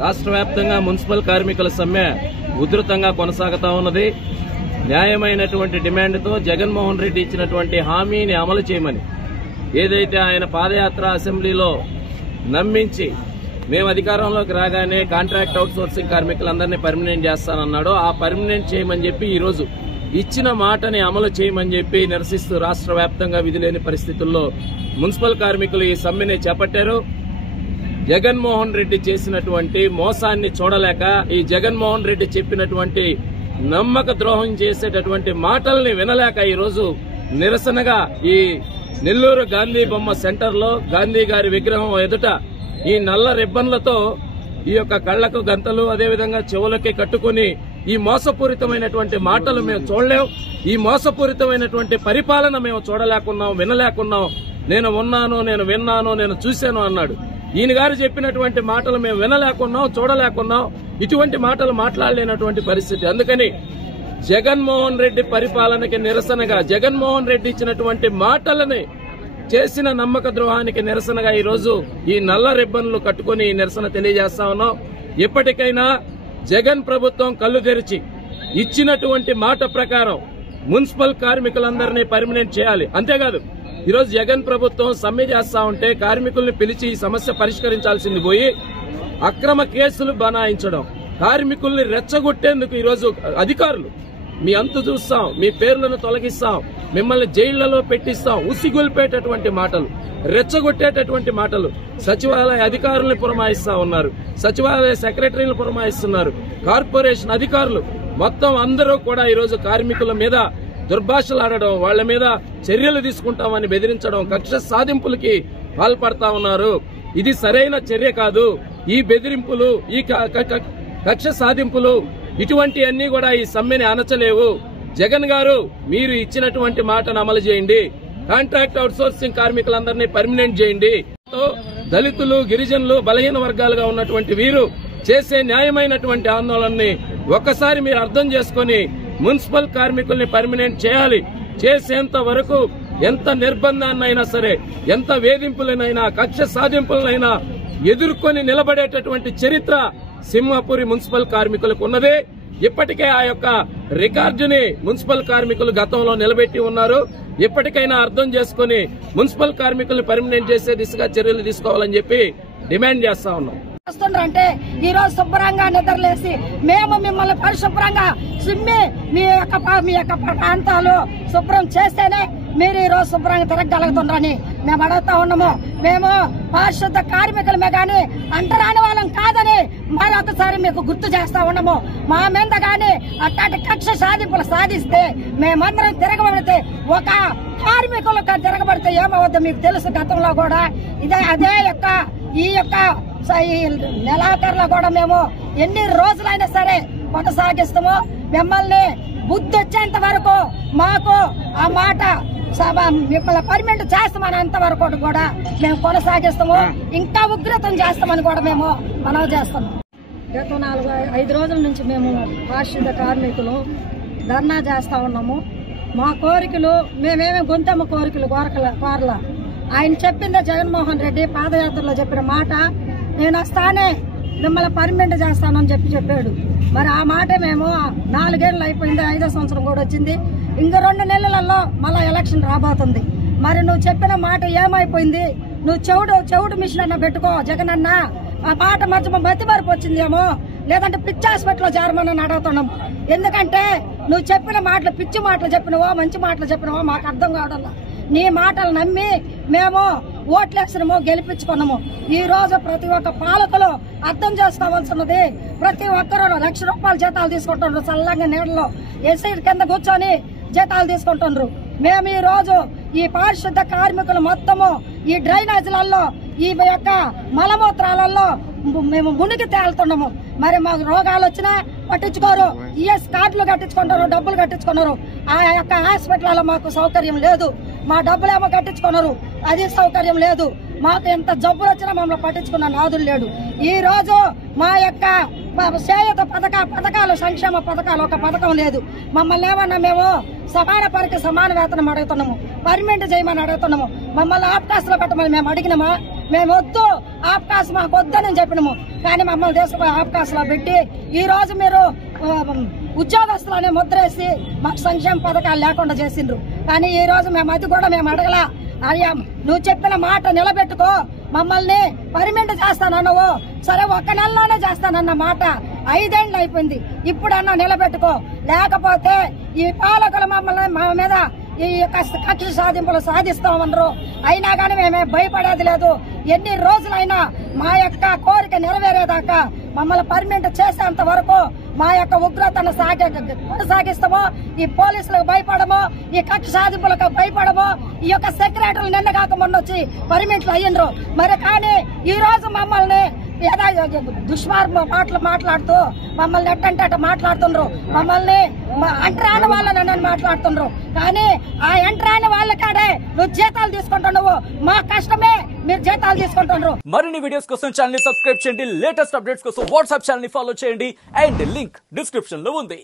రాష్ట్ర వ్యాప్తంగా మున్సిపల్ కార్మికుల సమ్మె ఉధృతంగా కొనసాగుతా ఉన్నది. న్యాయమైనటువంటి డిమాండ్తో జగన్మోహన్ రెడ్డి ఇచ్చినటువంటి హామీని అమలు చేయమని ఏదైతే ఆయన పాదయాత్ర అసెంబ్లీలో నమ్మించి మేము అధికారంలోకి రాగానే కాంట్రాక్ట్ అవుట్సోర్సింగ్ కార్మికులందరినీ పర్మనెంట్ చేస్తానన్నాడో ఆ పర్మనెంట్ చేయమని చెప్పి ఈరోజు ఇచ్చిన మాటని అమలు చేయమని చెప్పి నిరసిస్తూ రాష్ట్ర వ్యాప్తంగా విధులేని పరిస్థితుల్లో మున్సిపల్ కార్మికులు ఈ సమ్మెని చేపట్టారు. జగన్మోహన్ రెడ్డి చేసినటువంటి మోసాన్ని చూడలేక ఈ జగన్మోహన్ రెడ్డి చెప్పినటువంటి నమ్మక ద్రోహం చేసేటటువంటి మాటల్ని వినలేక ఈరోజు నిరసనగా ఈ నెల్లూరు గాంధీ బొమ్మ సెంటర్ లో గాంధీ గారి విగ్రహం ఎదుట ఈ నల్ల రిబ్బన్లతో ఈ యొక్క కళ్లకు గంతలు అదేవిధంగా చెవులకి కట్టుకుని ఈ మోసపూరితమైనటువంటి మాటలు మేము చూడలేం, ఈ మోసపూరితమైనటువంటి పరిపాలన మేము చూడలేకున్నాం, వినలేకున్నాం. నేను ఉన్నాను, నేను విన్నాను, నేను చూశాను అన్నాడు. ఈయన గారు చెప్పినటువంటి మాటలు మేము వినలేకున్నాం, చూడలేకున్నాం, ఇటువంటి మాటలు మాట్లాడలేనటువంటి పరిస్థితి. అందుకని జగన్మోహన్ రెడ్డి పరిపాలనకి నిరసనగా జగన్మోహన్ రెడ్డి ఇచ్చినటువంటి మాటలని చేసిన నమ్మక ద్రోహానికి నిరసనగా ఈరోజు ఈ నల్ల రిబ్బన్లు కట్టుకుని నిరసన తెలియజేస్తా ఉన్నాం. ఇప్పటికైనా జగన్ ప్రభుత్వం కళ్లు తెరిచి ఇచ్చినటువంటి మాట ప్రకారం మున్సిపల్ కార్మికులందరినీ పర్మనెంట్ చేయాలి. అంతేకాదు ఈరోజు జగన్ ప్రభుత్వం సమ్మె చేస్తా ఉంటే కార్మికుల్ని పిలిచి ఈ సమస్య పరిష్కరించాల్సింది పోయి అక్రమ కేసులు బనాయించడం, కార్మికుల్ని రెచ్చగొట్టేందుకు ఈరోజు అధికారులు మీ అంతు చూస్తాం, మీ పేర్లను తొలగిస్తాం, మిమ్మల్ని జైళ్లలో పెట్టిస్తాం, ఉసిగొల్పేటటువంటి మాటలు, రెచ్చగొట్టేటటువంటి మాటలు సచివాలయ అధికారులను పురమాయిస్తా ఉన్నారు, సచివాలయ సెక్రటరీలను పురమాయిస్తున్నారు, కార్పొరేషన్ అధికారులు మొత్తం అందరూ కూడా ఈరోజు కార్మికుల మీద దుర్భాషలాడడం, వాళ్ల మీద చర్యలు తీసుకుంటామని బెదిరించడం, కక్ష సాధింపులకి పాల్పడతా ఉన్నారు. ఇది సరైన చర్య కాదు. ఈ బెదిరింపులు, ఈ కక్ష సాధింపులు ఇటువంటి అన్ని కూడా ఈ సమ్మెని అణచలేవు. జగన్ గారు మీరు ఇచ్చినటువంటి మాటను అమలు చేయండి, కాంట్రాక్ట్ అవుట్సోర్సింగ్ కార్మికులందరినీ పర్మనెంట్ చేయండి. దళితులు, గిరిజనులు, బలహీన వర్గాలుగా ఉన్నటువంటి వీరు చేసే న్యాయమైనటువంటి ఆందోళనని ఒక్కసారి మీరు అర్థం చేసుకుని మున్సిపల్ కార్మికుల్ని పర్మనెంట్ చేయాలి. చేసేంత వరకు ఎంత నిర్బంధాన్నైనా సరే, ఎంత వేధింపులనైనా, కక్ష సాధింపులనైనా ఎదుర్కొని నిలబడేటటువంటి చరిత్ర సింహాపురి మున్సిపల్ కార్మికులకు ఉన్నది. ఇప్పటికే ఆ యొక్క రికార్డుని మున్సిపల్ కార్మికులు గతంలో నిలబెట్టి ఉన్నారు. ఇప్పటికైనా అర్థం చేసుకుని మున్సిపల్ కార్మికుల్ని పర్మనెంట్ చేసే దిశగా చర్యలు తీసుకోవాలని చెప్పి డిమాండ్ చేస్తా ఉన్నాం. అంటే ఈ రోజు శుభ్రంగా నిద్రలేసి మేము మిమ్మల్ని పరిశుభ్రంగా మీ యొక్క ప్రాంతాలు శుభ్రం చేస్తేనే మీరు ఈ రోజు శుభ్రంగా తిరగలుగుతున్నారని మేము అడుగుతా ఉన్నాము. మేము పారిశుద్ధ కార్మికులమే గాని అంటరాని వాళ్ళం కాదని మరొకసారి మీకు గుర్తు చేస్తా ఉన్నాము. మా మీద గాని అట్లాంటి కక్ష సాధింపులు సాధిస్తే మేమందరం తిరగబడితే, ఒక కార్మికులు తిరగబడితే ఏమవుద్దో మీకు తెలుసు. గతంలో కూడా అదే ఈ యొక్క నెలాఖరులో కూడా మేము ఎన్ని రోజులైనా సరే కొనసాగిస్తాము. మిమ్మల్ని బుద్ధి వచ్చేంత వరకు మాకు ఆ మాట మిమ్మల్ని పర్మనెంట్ చేస్తామనేంత వరకు కూడా మేము కొనసాగిస్తాము. ఇంకా ఉగ్రతం చేస్తామని కూడా మేము మనవి చేస్తాము. గత 4-5 రోజుల నుంచి మేము పారిశుద్ధ కార్మికులు ధర్నా చేస్తా ఉన్నాము. మా కోరికలు మేమేమే గొంతమ్మ కోరికలు కోరల. ఆయన చెప్పిందే జగన్మోహన్ రెడ్డి పాదయాత్రలో చెప్పిన మాట, నేను వస్తానే మిమ్మల్ని పర్మనెంట్ చేస్తానని చెప్పాడు. మరి ఆ మాట మేము 4 ఏళ్ళు అయిపోయింది, 5వ సంవత్సరం కూడా వచ్చింది. ఇంక 2 నెలలలో మళ్ళా ఎలక్షన్ రాబోతుంది. మరి నువ్వు చెప్పిన మాట ఏమైపోయింది? నువ్వు చెవుడు మిషన్ అన్న పెట్టుకో జగన్ అన్న. ఆ మాట మధ్య మతి మరపు వచ్చిందేమో, లేదంటే పిచ్చి హాస్పిటల్లో చేరమని అడుగుతున్నాం. ఎందుకంటే నువ్వు చెప్పిన మాటలు పిచ్చి మాటలు చెప్పినవో మంచి మాటలు చెప్పినవో మాకు అర్థం కావడం. నీ మాటలు నమ్మి మేము ఓట్లేసినము, గెలిపించుకున్నాము. ఈ రోజు ప్రతి ఒక్క పాలకులు అర్థం చేసుకోవాల్సినది, ప్రతి ఒక్కరు ₹1,00,000 జీతాలు తీసుకుంటున్నారు. చల్లంగా నీడలో ఎస్ఐ కింద కూర్చొని జీతాలు తీసుకుంటున్నారు. మేము ఈ రోజు ఈ పారిశుద్ధ కార్మికులు మొత్తము ఈ డ్రైనేజీలలో, ఈ యొక్క మలమూత్రాలలో మేము మునిగి తేలుతున్నాము. మరి మాకు రోగాలు వచ్చినా పట్టించుకోరు. ఈఎస్ కార్డులు కట్టించుకుంటారు, డబ్బులు కట్టించుకున్నారు. ఆ యొక్క హాస్పిటల్లో మాకు సౌకర్యం లేదు. మా డబ్బులేమో కట్టించుకున్నారు, అది సౌకర్యం లేదు. మాకు ఎంత జబ్బులు వచ్చినా మమ్మల్ని పట్టించుకున్న నాదులు లేడు. ఈ రోజు మా యొక్క చేయూత పథకాలు సంక్షేమ పథకాలు ఒక పథకం లేదు. మమ్మల్ని ఏమన్నా మేము సమాన పనికి సమాన వేతనం అడుగుతున్నాము, పర్మనెంట్ చేయమని అడుగుతున్నాము. మమ్మల్ని ఆప్కాస్ లో పెట్టమని మేము అడిగినామా? మేము వద్దు, ఆప్కాస్ మాకు వద్దని చెప్పినాము. కానీ మమ్మల్ని తీసుకుపోయి ఆప్కాస్ లో పెట్టి ఈ రోజు మీరు ఉద్యోగస్తులనే ముద్రేసి మాకు సంక్షేమ పథకాలు లేకుండా చేసిండ్రు. కానీ ఈ రోజు మేము అది కూడా మేము అడగలా. అయ్యా నువ్వు చెప్పిన మాట నిలబెట్టుకో, మమ్మల్ని పర్మనెంట్ చేస్తానన్నావు, సరే 1 నెలలోనే చేస్తానన్న మాట 5 ఏళ్ళు అయిపోయింది. ఇప్పుడన్నా నిలబెట్టుకో, లేకపోతే ఈ పాలకులు మమ్మల్ని మా మీద ఈ కక్ష సాధింపులు సాధిస్తామన్నారు. అయినా కానీ మేమే భయపడేది లేదు. ఎన్ని రోజులైనా మా యొక్క కోరిక నెరవేరేదాకా మమ్మల్ని పర్మనెంట్ చేసేంత వరకు మా యొక్క ఉగ్రతను కొనసాగిస్తామో, ఈ పోలీసులకు భయపడమో, ఈ కక్ష సాధింపులకు భయపడమో. ఈ యొక్క సెక్రటరీలు నిన్న కాక మొన్న వచ్చి పర్మనెంట్లు అయ్యిండ్రు. మరి కానీ ఈ రోజు మమ్మల్ని దుష్మార్గ మాటలు మాట్లాడుతూ మమ్మల్ని ఎట్టంటే అట్ట మాట్లాడుతుండ్రు. మమ్మల్ని అంటరాని వాళ్ళని మాట్లాడుతుండ్రు. కానీ ఆ ఎంటరాని వాళ్ళకాడే నువ్వు జీతాలు తీసుకుంటున్నావు, మా కష్టమే మీరు జీతాలు తీసుకుంటున్నారు. మరిన్ని వీడియోస్ కోసం ఛానల్ ని సబ్స్క్రైబ్ చేయండి. లేటెస్ట్ అప్డేట్స్ కోసం వాట్సాప్ ఛానల్ ని ఫాలో చేయండి. అండ్ లింక్ డిస్క్రిప్షన్ లో ఉంది.